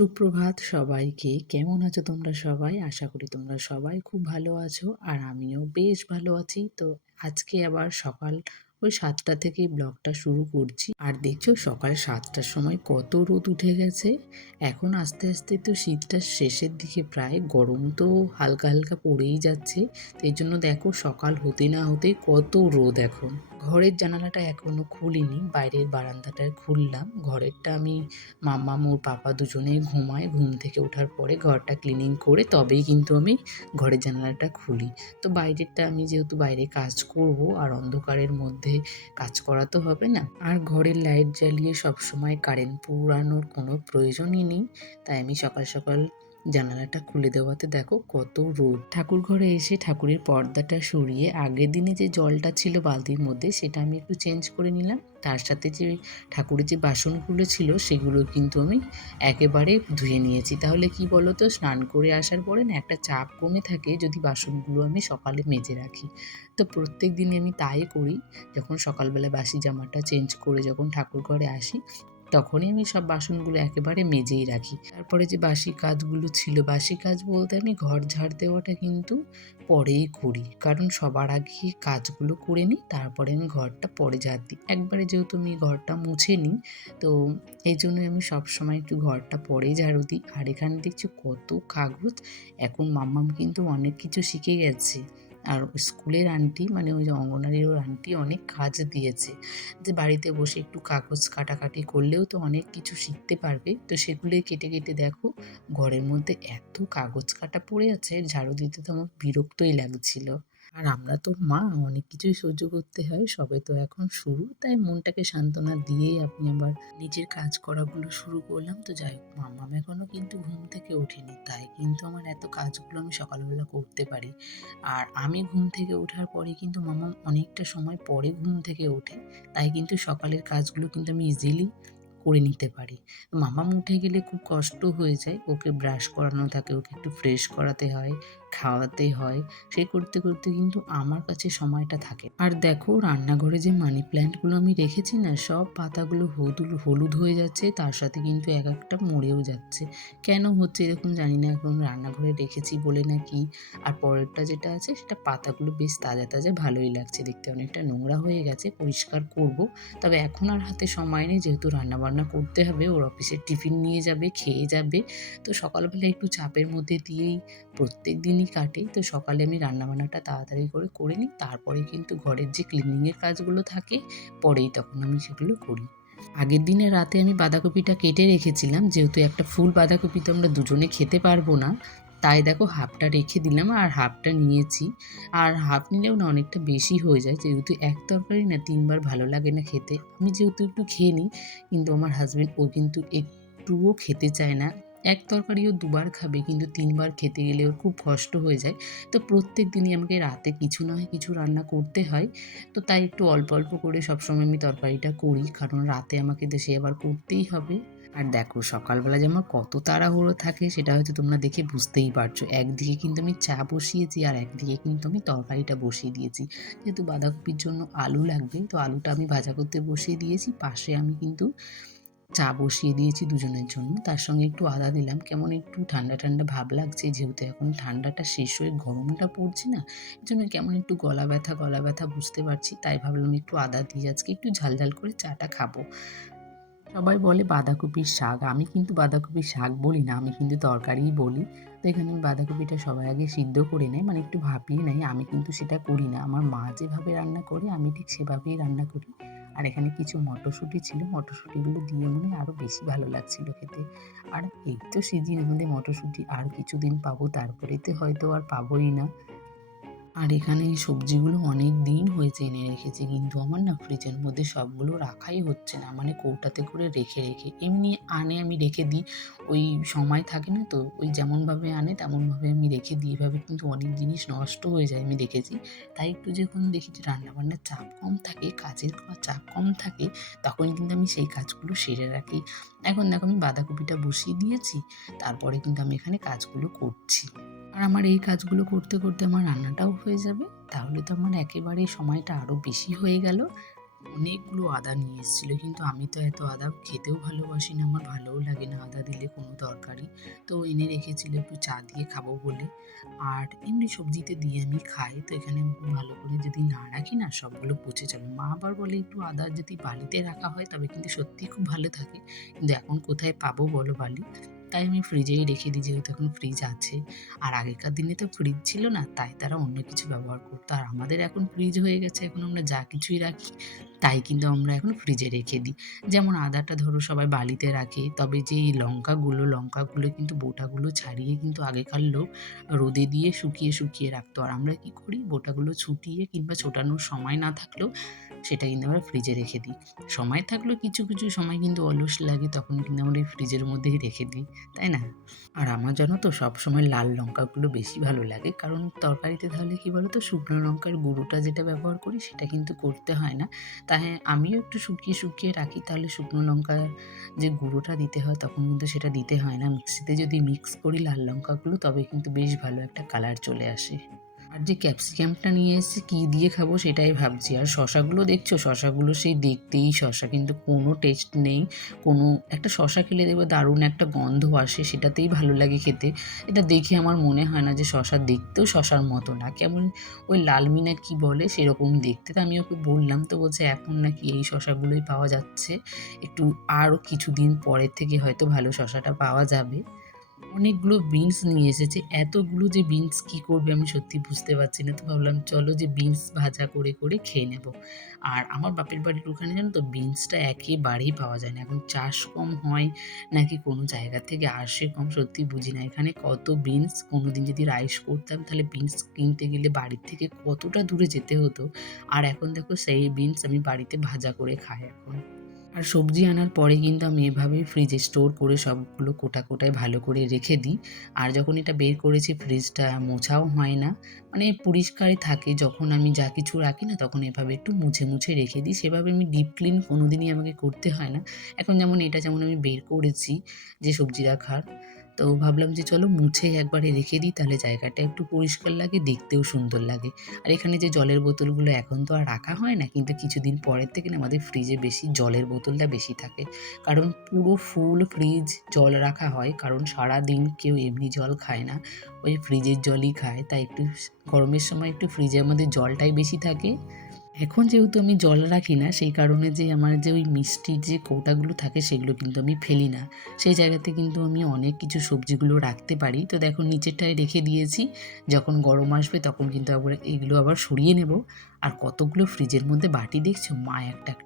সুপ্রভাত সবাইকে। কেমন আছো তোমরা সবাই? আশা করি তোমরা সবাই খুব ভালো আছো। আর আমিও বেশ ভালো আছি। তো আজকে আবার সকাল ওই ৭টা থেকেই ব্লগটা শুরু করছি। আর দেখছো সকাল ৭টার সময় কত রোদ উঠে গেছে। এখন আস্তে আস্তে তো শীতটা শেষের দিকে প্রায়, গরম তো হালকা হালকা পড়েই যাচ্ছে। তো এই জন্য দেখো সকাল হতে না হতেই কত রোদ এখন। ঘরের জানালাটা এখনো খুলিনি, বাইরের বারান্দাটায় খুললাম। ঘরেরটা আমি মাম্মাম ওর পাপা দুজনেই ঘুমায়। ঘুম থেকে ওঠার পরে ঘরটা ক্লিনিং করে তবেই কিন্তু আমি ঘরের জানালাটা খুলি। তো বাইরেরটা আমি যেহেতু বাইরে কাজ করব, আর অন্ধকারের মধ্যে কাজ করা তো হবে না, আর ঘরের লাইট জ্বালিয়ে সবসময় কারেন্ট পুরানোর কোনো প্রয়োজনই নেই। তাই আমি সকাল সকাল জানালাটা খুলে দেওয়াতে দেখো কত রোদ। ঠাকুর ঘরে এসে ঠাকুরের পর্দাটা সরিয়ে আগের দিনে যে জলটা ছিল বালতির মধ্যে সেটা আমি একটু চেঞ্জ করে নিলাম। তার সাথে যে ঠাকুরের যে বাসনগুলো ছিল সেগুলো কিন্তু আমি একেবারে ধুয়ে নিয়েছি। তাহলে কি বলো তো, স্নান করে আসার পরে না একটা চাপ কমে থাকে যদি বাসনগুলো আমি সকালে মেজে রাখি। তো প্রত্যেক দিনই আমি তাই করি। যখন সকালবেলা বাসি জামাটা চেঞ্জ করে যখন ঠাকুর ঘরে আসি, তখনই আমি সব বাসনগুলো একেবারে মেজেই রাখি। তারপরে যে বাসি কাজগুলো ছিল, বাসি কাজ বলতে আমি ঘর ঝাড় দেওয়াটা কিন্তু পরেই করি, কারণ সবার আগে কাজগুলো করে নিই, তারপরে আমি ঘরটা পরে ঝাড় দিই। একবারে যেহেতু আমি ঘরটা মুছে নিই, তো এই জন্যই আমি সবসময় একটু ঘরটা পরেই ঝাড়ু দিই। আর এখানে দেখছি কত কাগজ। এখন মাম্মাম কিন্তু অনেক কিছু শিখে গেছে। আর স্কুলের আন্টি, মানে ওই যে অঙ্গনারীর ওর আন্টি অনেক কাজ দিয়েছে, যে বাড়িতে বসে একটু কাগজ কাটাকাটি করলেও তো অনেক কিছু শিখতে পারবে। তো সেগুলোই কেটে কেটে দেখো ঘরের মধ্যে এত কাগজ কাটা পড়ে আছে, ঝাড়ু দিতে তো আমার বিরক্তই লাগছিল। আর আমরা তো মা, অনেক কিছুই সহ্য করতে হয়, সবে তো এখন শুরু, তাই মনটাকে সান্ত্বনা দিয়েই আমি আবার নিজের কাজ করাগুলো শুরু করলাম। তো যাই হোক, মাম্মাম এখনো কিন্তু ঘুম থেকে ওঠেনি, তাই কিন্তু আমার এত কাজগুলো আমি সকালবেলা করতে পারি। আর আমি ঘুম থেকে ওঠার পরে কিন্তু মাম্মাম অনেকটা সময় পরে ঘুম থেকে ওঠে, তাই কিন্তু সকালের কাজগুলো কিন্তু আমি ইজিলি করে নিতে পারি। মাম্মাম উঠে গেলে খুব কষ্ট হয়ে যায়, ওকে ব্রাশ করানো থাকে, ওকে একটু ফ্রেশ করাতে হয়, খাওয়াতে হয়, সেই করতে করতে কিন্তু আমার কাছে সময়টা থাকে। আর দেখো রান্নাঘরে যে মানি প্ল্যান্টগুলো আমি রেখেছি না, সব পাতাগুলো হলুদ হয়ে যাচ্ছে, তার সাথে কিন্তু এক একটা মরেও যাচ্ছে। কেন হচ্ছে এরকম জানি না, এখন রান্নাঘরে রেখেছি বলে নাকি। আর পরেরটা যেটা আছে সেটা পাতাগুলো বেশ তাজা তাজা, ভালোই লাগছে দেখতে। অনেকটা নোংরা হয়ে গেছে, পরিষ্কার করব। তবে এখন আর হাতে সময় নেই, যেহেতু রান্নাবান্না করতে হবে, ওর অফিসের টিফিন নিয়ে যাবে, খেয়ে যাবে। তো সকালবেলা একটু চাপের মধ্যে দিয়েই প্রত্যেক দিনই কাটে। তো সকালে আমি রান্নাবান্নাটা তাড়াতাড়ি করে নিই, তারপরে কিন্তু ঘরের যে ক্লিনিংয়ের কাজগুলো থাকে পরেই তখন আমি সেগুলো করি। আগের দিনে রাতে আমি বাঁধাকপিটা কেটে রেখেছিলাম, যেহেতু একটা ফুল বাঁধাকপি তো আমরা দুজনে খেতে পারবো না, তাই দেখো হাফটা রেখে দিলাম আর হাফটা নিয়েছি। আর হাফ নিলেও না অনেকটা বেশি হয়ে যায়, যেহেতু এক তরকারি না ৩ বার ভালো লাগে না খেতে। আমি যেহেতু একটু খেয়ে নিই, কিন্তু আমার হাজব্যান্ড ও কিন্তু একটুও খেতে চায় না। এক তরকারিও ২ বার খাবে, কিন্তু ৩ বার খেতে গেলে ওর খুব কষ্ট হয়ে যায়। তো প্রত্যেক দিনই আমাকে রাতে কিছু না হয় কিছু রান্না করতে হয়। তো তাই একটু অল্প অল্প করে সবসময় আমি তরকারিটা করি, কারণ রাতে আমাকে দেশে আবার করতেই হবে। আর দেখো সকালবেলা যে আমার কত তাড়াহুড়ো থাকে সেটা হয়তো তোমরা দেখে বুঝতেই পারছো। একদিকে কিন্তু আমি চা বসিয়েছি, আর একদিকে কিন্তু আমি তরকারিটা বসিয়ে দিয়েছি। যেহেতু বাঁধাকপির জন্য আলু লাগবে, তো আলুটা আমি ভাজা করতে বসিয়ে দিয়েছি, পাশে আমি কিন্তু চা বসিয়ে দিয়েছি দুজনের জন্য। তার সঙ্গে একটু আদা দিলাম, কেমন একটু ঠান্ডা ঠান্ডা ভাব লাগছে, যেহেতু এখন ঠান্ডাটা শেষ হয়ে গরমটা পড়ছে না, এই জন্য কেমন একটু গলা ব্যথা বুঝতে পারছি, তাই ভাবলাম একটু আদা দিয়ে আজকে একটু ঝাল ঝাল করে চাটা খাবো। সবাই বলে বাঁধাকপির শাক, আমি কিন্তু বাঁধাকপির শাক বলি না, আমি কিন্তু তরকারিই বলি। তো এখানে আমি বাঁধাকপিটা সবার আগে সিদ্ধ করে নেই, মানে একটু ভাপিয়ে নেই। আমি কিন্তু সেটা করি না, আমার মা যেভাবে রান্না করে আমি ঠিক সেভাবেই রান্না করি। আর এখানে কিছু মটরশুঁটি ছিল, মটরশুঁটিগুলো দিয়ে মনে হয় আরও বেশি ভালো লাগছিল খেতে। আর এই তো সিজন, আমাদের মটরশুঁটি আর কিছুদিন পাবো, তারপরে তো হয়তো আর পাবোই না। আর এখানে এই সবজিগুলো অনেক দিন হয়েছে এনে রেখেছি, কিন্তু আমার না ফ্রিজের মধ্যে সবগুলো রাখাই হচ্ছে না, মানে কৌটাতে করে রেখে রেখে। এমনি আনে আমি রেখে দিই, ওই সময় থাকে না তো, ওই যেমনভাবে আনে তেমনভাবে আমি রেখে দিই। এভাবে কিন্তু অনেক জিনিস নষ্ট হয়ে যায় আমি দেখেছি। তাই একটু যখন দেখি যে রান্নাবান্নার চাপ কম থাকে, কাজের চাপ কম থাকে, তখন কিন্তু আমি সেই কাজগুলো সেরে রাখি। এখন দেখো আমি বাঁধাকপিটা বসিয়ে দিয়েছি, তারপরে কিন্তু আমি এখানে কাজগুলো করছি। আর আমার এই কাজগুলো করতে করতে আমার রান্নাটাও হয়ে যাবে, তাহলে তো আমার একেবারে সময়টা আরও বেশি হয়ে গেল। অনেকগুলো আদা নিয়ে এসেছিল, কিন্তু আমি তো এত আদা খেতেও ভালোবাসি না, আমার ভালোও লাগে না আদা দিলে কোনো তরকারি। তো এনে রেখেছিল একটু চা দিয়ে খাবো বলে। আর এমনি সবজিতে দিয়ে আমি খাই, তো এখানে ভালো করে যদি না রাখি না সবগুলো পচে যাবে। মা আবার বলে একটু আদা যদি বালিতে রাখা হয় তবে কিন্তু সত্যিই খুব ভালো থাকে, কিন্তু এখন কোথায় পাবো বলো বালি? তাই আমি ফ্রিজেই রেখে দিই, যেহেতু এখন ফ্রিজ আছে। আর আগেকার দিনে তো ফ্রিজ ছিল না, তাই তারা অন্য কিছু ব্যবহার করতো। আর আমাদের এখন ফ্রিজ হয়ে গেছে, এখন আমরা যা কিছুই রাখি তাই কিন্তু আমরা এখন ফ্রিজে রেখে দিই। যেমন আদাটা ধরো সবাই বালিতে রাখে, তবে যে এই লঙ্কাগুলো কিন্তু বোটাগুলো ছাড়িয়ে কিন্তু আগেকার লোক রোদে দিয়ে শুকিয়ে রাখতো। আর আমরা কি করি, বোটাগুলো ছুটিয়ে কিংবা ছোটানোর সময় না থাকলেও সেটা কিন্তু আমরা ফ্রিজে রেখে দিই। সময় থাকলেও কিছু সময় কিন্তু অলস লাগে, তখন কিন্তু আমরা এই ফ্রিজের মধ্যেই রেখে দিই, তাই না? আর আমার জানো তো সবসময় লাল লঙ্কাগুলো বেশি ভালো লাগে, কারণ তরকারিতে তাহলে কি বলো তো, শুকনো লঙ্কার গুঁড়োটা যেটা ব্যবহার করি সেটা কিন্তু করতে হয় না। তাই আমিও একটু শুকিয়ে রাখি, তাহলে শুকনো লঙ্কার যে গুঁড়োটা দিতে হয় তখন কিন্তু সেটা দিতে হয় না। মিক্সিতে যদি মিক্স করি লাল লঙ্কাগুলো তবে কিন্তু বেশ ভালো একটা কালার চলে আসে। আর যে ক্যাপসিকামটা নিয়ে এসেছি কী দিয়ে খাবো সেটাই ভাবছি। আর শসাগুলো দেখছো, শসাগুলো সেই দেখতেই শসা, কিন্তু কোনো টেস্ট নেই। কোনো একটা শসা খেলে দেখবে দারুণ একটা গন্ধ আসে, সেটাতেই ভালো লাগে খেতে। এটা দেখে আমার মনে হয় না যে শসা, দেখতেও শসার মতো না, কেমন ওই লালমি না কি বলে সেরকম দেখতে। তো আমি ওকে বললাম, তো বলছে এখন নাকি এই শসাগুলোই পাওয়া যাচ্ছে, একটু আরও কিছুদিন পরের থেকে হয়তো ভালো শসাটা পাওয়া যাবে। অনেকগুলো বিনস নিয়ে এসেছে। এতগুলো যে বিনস কি করবে আমি সত্যি বুঝতে পারছি না। তো ভাবলাম চলো যে বিনস ভাজা করে খেয়ে নেব। আর আমার বাপের বাড়ির ওখানে জানো তো বিনসটা একেবারেই পাওয়া যায় না। এখন চাষ কম হয় নাকি কোনো জায়গা থেকে আসে কম সত্যি বুঝি না। এখানে কত বিনস, কোনোদিন যদি রাইস করতাম তাহলে বিনস কিনতে গেলে বাড়ির থেকে কতটা দূরে যেতে হতো। আর এখন দেখো সেই বিনস আমি বাড়িতে ভাজা করে খাই এখন। আর সবজি আনার পরে কিন্তু আমি এভাবেই ফ্রিজে স্টোর করে সবগুলো কোটায় ভালো করে রেখে দিই। আর যখন এটা বের করেছি ফ্রিজটা মোছাও হয় না, মানে পরিষ্কারই থাকে। যখন আমি যা কিছু রাখি না তখন এভাবে একটু মুছে রেখে দিই। সেভাবে আমি ডিপ ক্লিন কোনোদিনই আমাকে করতে হয় না। এখন যেমন এটা যেমন আমি বের করেছি যে সবজি রাখার, তো ভাবলাম যে চলো মুছে একবারে রেখে দিই, তাহলে জায়গাটা একটু পরিষ্কার লাগে, দেখতেও সুন্দর লাগে। আর এখানে যে জলের বোতলগুলো এখন তো আর রাখা হয় না, কিন্তু কিছুদিন পরের থেকে না আমাদের ফ্রিজে বেশি জলের বোতলটা বেশি থাকে, কারণ পুরো ফুল ফ্রিজ জল রাখা হয়, কারণ সারাদিন কেউ এমনি জল খায় না, ওই ফ্রিজের জলই খায়। তাই একটু গরমের সময় একটু ফ্রিজের মধ্যে জলটাই বেশি থাকে। এখন যেহেতু আমি জল রাখি না, সেই কারণে যে আমার যে ওই মিষ্টির যে কৌটাগুলো থাকে সেগুলো কিন্তু আমি ফেলি না। সেই জায়গাতে কিন্তু আমি অনেক কিছু সবজিগুলো রাখতে পারি। তো দেখো নিচেরটায় রেখে দিয়েছি, যখন গরম আসবে তখন কিন্তু আবার এগুলো আবার সরিয়ে নেব। আর কতগুলো ফ্রিজের মধ্যে বাটি দেখছো, মা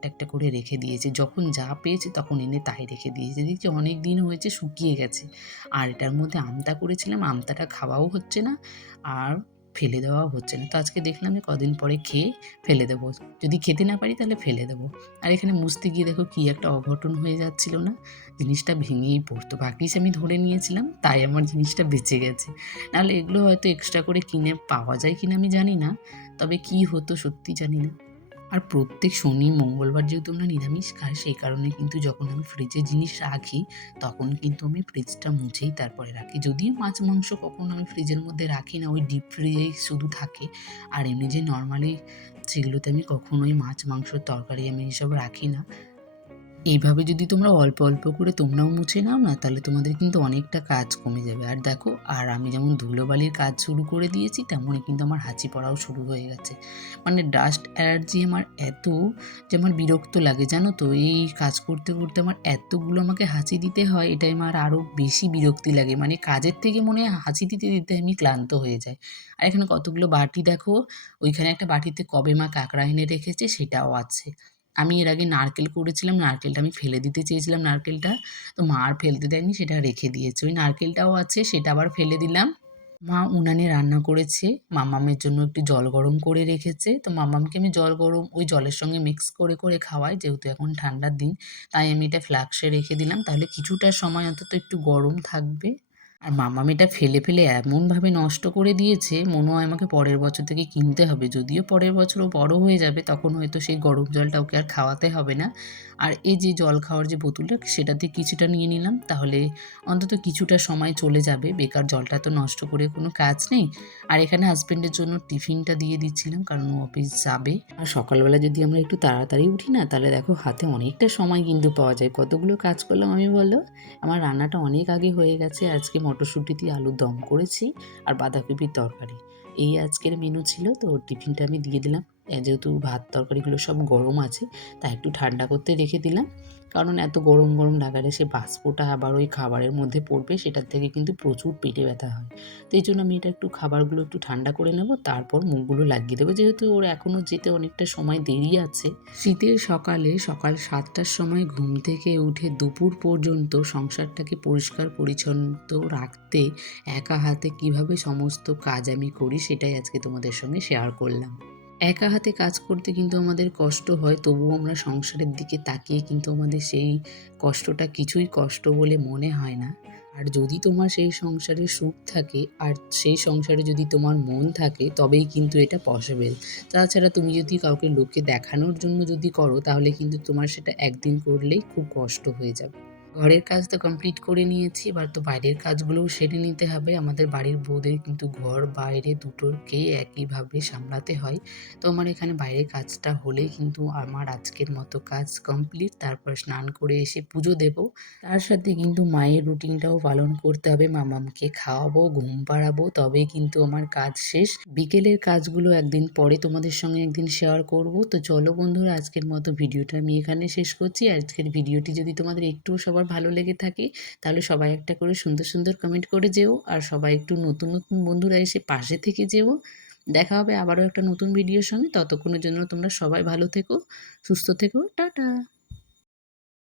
একটা করে রেখে দিয়েছে, যখন যা পেয়েছে তখন এনে তাই রেখে দিয়েছে। দেখছি অনেক দিন হয়েছে, শুকিয়ে গেছে। আর এটার মধ্যে আমতা করেছিলাম, আমতাটা খাওয়াও হচ্ছে না আর ফেলে দেওয়াও হচ্ছে না। তো আজকে দেখলাম যে কদিন পরে খেয়ে ফেলে দেবো। যদি খেতে না পারি তাহলে ফেলে দেবো। আর এখানে মুছতে গিয়ে দেখো কি একটা অঘটন হয়ে যাচ্ছিল না? জিনিসটা ভেঙেই পড়তো। ভাগ্যিস আমি ধরে নিয়েছিলাম, তাই আমার জিনিসটা বেঁচে গেছে। নাহলে এগুলো হয়তো এক্সট্রা করে কিনে পাওয়া যায় কিনা আমি জানি না। তবে কি হতো সত্যি জানি না। আর প্রত্যেক শনি, মঙ্গলবার যেহেতু আমরা নিরামিষ খাই, সেই কারণে কিন্তু যখন আমি ফ্রিজে জিনিস রাখি, তখন কিন্তু আমি ফ্রিজটা মুছেই তারপরে রাখি। যদিও মাছ, মাংস কখনো আমি ফ্রিজের মধ্যে রাখি না, ওই ডিপ ফ্রিজেই শুধু থাকে। আর এমনি যে নরমালি সেগুলোতে আমি কখনোই মাছ, মাংসর তরকারি আমি এসব রাখি না। এইভাবে যদি তোমরা অল্প করে তোমরাও মুছে নাও না, তাহলে তোমাদের কিন্তু অনেকটা কাজ কমে যাবে। আর দেখো, আর আমি যেমন ধুলোবালির কাজ শুরু করে দিয়েছি, তেমনই কিন্তু আমার হাঁচি পড়াও শুরু হয়ে গেছে। মানে ডাস্ট অ্যালার্জি আমার এত, যে আমার বিরক্ত লাগে জানো তো, এই কাজ করতে আমার এতগুলো আমাকে হাঁচি দিতে হয়, এটাই আমার আরও বেশি বিরক্তি লাগে। মানে কাজের থেকে মনে হয় হাঁচি দিতে আমি ক্লান্ত হয়ে যাই। আর এখানে কতগুলো বাটি দেখো, ওইখানে একটা বাটিতে কবে মা কাঁকড়া এনে রেখেছে সেটাও আছে। আমি এর আগে নারকেল করেছিলাম, নারকেলটা আমি ফেলে দিতে চেয়েছিলাম নারকেলটা, তো মা আর ফেলতে দেয়নি, সেটা রেখে দিয়েছে। ওই নারকেলটাও আছে, সেটা আবার ফেলে দিলাম। মা উনানে রান্না করেছে, মামামের জন্য একটু জল গরম করে রেখেছে। তো মামামকে আমি জল গরম ওই জলের সঙ্গে মিক্স করে খাওয়াই, যেহেতু এখন ঠান্ডার দিন, তাই আমি এটা ফ্লাস্কে রেখে দিলাম, তাহলে কিছুটা সময় অন্তত একটু গরম থাকবে। আর মামাম এটা ফেলে, ফেলে এমনভাবে নষ্ট করে দিয়েছে, মনে হয় আমাকে পরের বছর থেকে কিনতে হবে। যদিও পরের বছর ও বড় হয়ে যাবে, তখন হয়তো সেই গরম জলটা ওকে আর খাওয়াতে হবে না। আর এই যে জল খাওয়ার যে বোতলটা, সেটাতে কিছুটা নিয়ে নিলাম। তাহলে অন্তত কিছুটা সময় চলে যাবে। বেকার জলটা তো নষ্ট করে কোনো কাজ নেই। আর এখানে হাসব্যান্ডের জন্য টিফিনটা দিয়ে দিচ্ছিলাম, কারণ ও অফিস যাবে। আর সকালবেলা যদি আমরা একটু তাড়াতাড়ি উঠি না, তাহলে দেখো হাতে অনেকটা সময় কিন্তু পাওয়া যায়। কতগুলো কাজ করলাম আমি বলো? আমার রান্নাটা অনেক আগে হয়ে গেছে। আজকে মটরশুঁটি দিয়ে আলুর দম করেছি আর বাঁধাকপির তরকারি। এই আজকের মেনু ছিল। তো টিফিনটা আমি দিয়ে দিলাম। যেহেতু ভাত তরকারিগুলো সব গরম আছে, তাই একটু ঠান্ডা করতে রেখে দিলাম। কারণ এত গরম, গরম লাগালে সে বাষ্পটা আবার ওই খাবারের মধ্যে পড়বে, সেটার থেকে কিন্তু প্রচুর পেটে ব্যথা হয়। তো এইজন্য আমি এটা একটু খাবারগুলো একটু ঠান্ডা করে নেব, তারপর মুখগুলো লাগিয়ে দেবো। যেহেতু ওর এখনও যেতে অনেকটা সময় দেরি আছে। শীতের সকালে সকাল ৭টার সময় ঘুম থেকে উঠে দুপুর পর্যন্ত সংসারটাকে পরিষ্কার পরিচ্ছন্ন রাখতে একা হাতে কিভাবে সমস্ত কাজ আমি করি, সেটাই আজকে তোমাদের সঙ্গে শেয়ার করলাম। একা হাতে কাজ করতে কিন্তু আমাদের কষ্ট হয়, তবুও আমরা সংসারের দিকে তাকিয়ে কিন্তু আমাদের সেই কষ্টটা কিছুই কষ্ট বলে মনে হয় না। আর যদি তোমার সেই সংসারে সুখ থাকে আর সেই সংসারে যদি তোমার মন থাকে, তবেই কিন্তু এটা পসিবল। তাছাড়া তুমি যদি কাউকে লোককে দেখানোর জন্য যদি করো, তাহলে কিন্তু তোমার সেটা একদিন করলেই খুব কষ্ট হয়ে যাবে। ঘরের কাজ তো কমপ্লিট করে নিয়েছি, এবার তো বাইরের কাজগুলোও সেরে নিতে হবে। আমাদের বাড়ির বউদের কিন্তু ঘর বাইরে দুটোকেই একইভাবে সামলাতে হয়। তো আমার এখানে বাইরের কাজটা হলেই কিন্তু আমার আজকের মতো কাজ কমপ্লিট। তারপর স্নান করে এসে পুজো দেব। তার সাথে কিন্তু মায়ের রুটিনটাও পালন করতে হবে। মামামকে খাওয়াবো, ঘুম পাড়াবো, তবেই কিন্তু আমার কাজ শেষ। বিকেলের কাজগুলো একদিন পরে তোমাদের সঙ্গে একদিন শেয়ার করব। তো চলো বন্ধুরা, আজকের মতো ভিডিওটা আমি এখানে শেষ করছি। আজকের ভিডিওটি যদি তোমাদের একটুও সবার ভালো লেগে থাকে, তাহলে সবাই একটা করে সুন্দর, সুন্দর কমেন্ট করে যেও। আর সবাই একটু নতুন, নতুন বন্ধুরা এসে পাশে থেকে যেও। দেখা হবে আবারও একটা নতুন ভিডিওর সঙ্গে। ততক্ষণের জন্য তোমরা সবাই ভালো থেকো, সুস্থ থেকো। টাটা।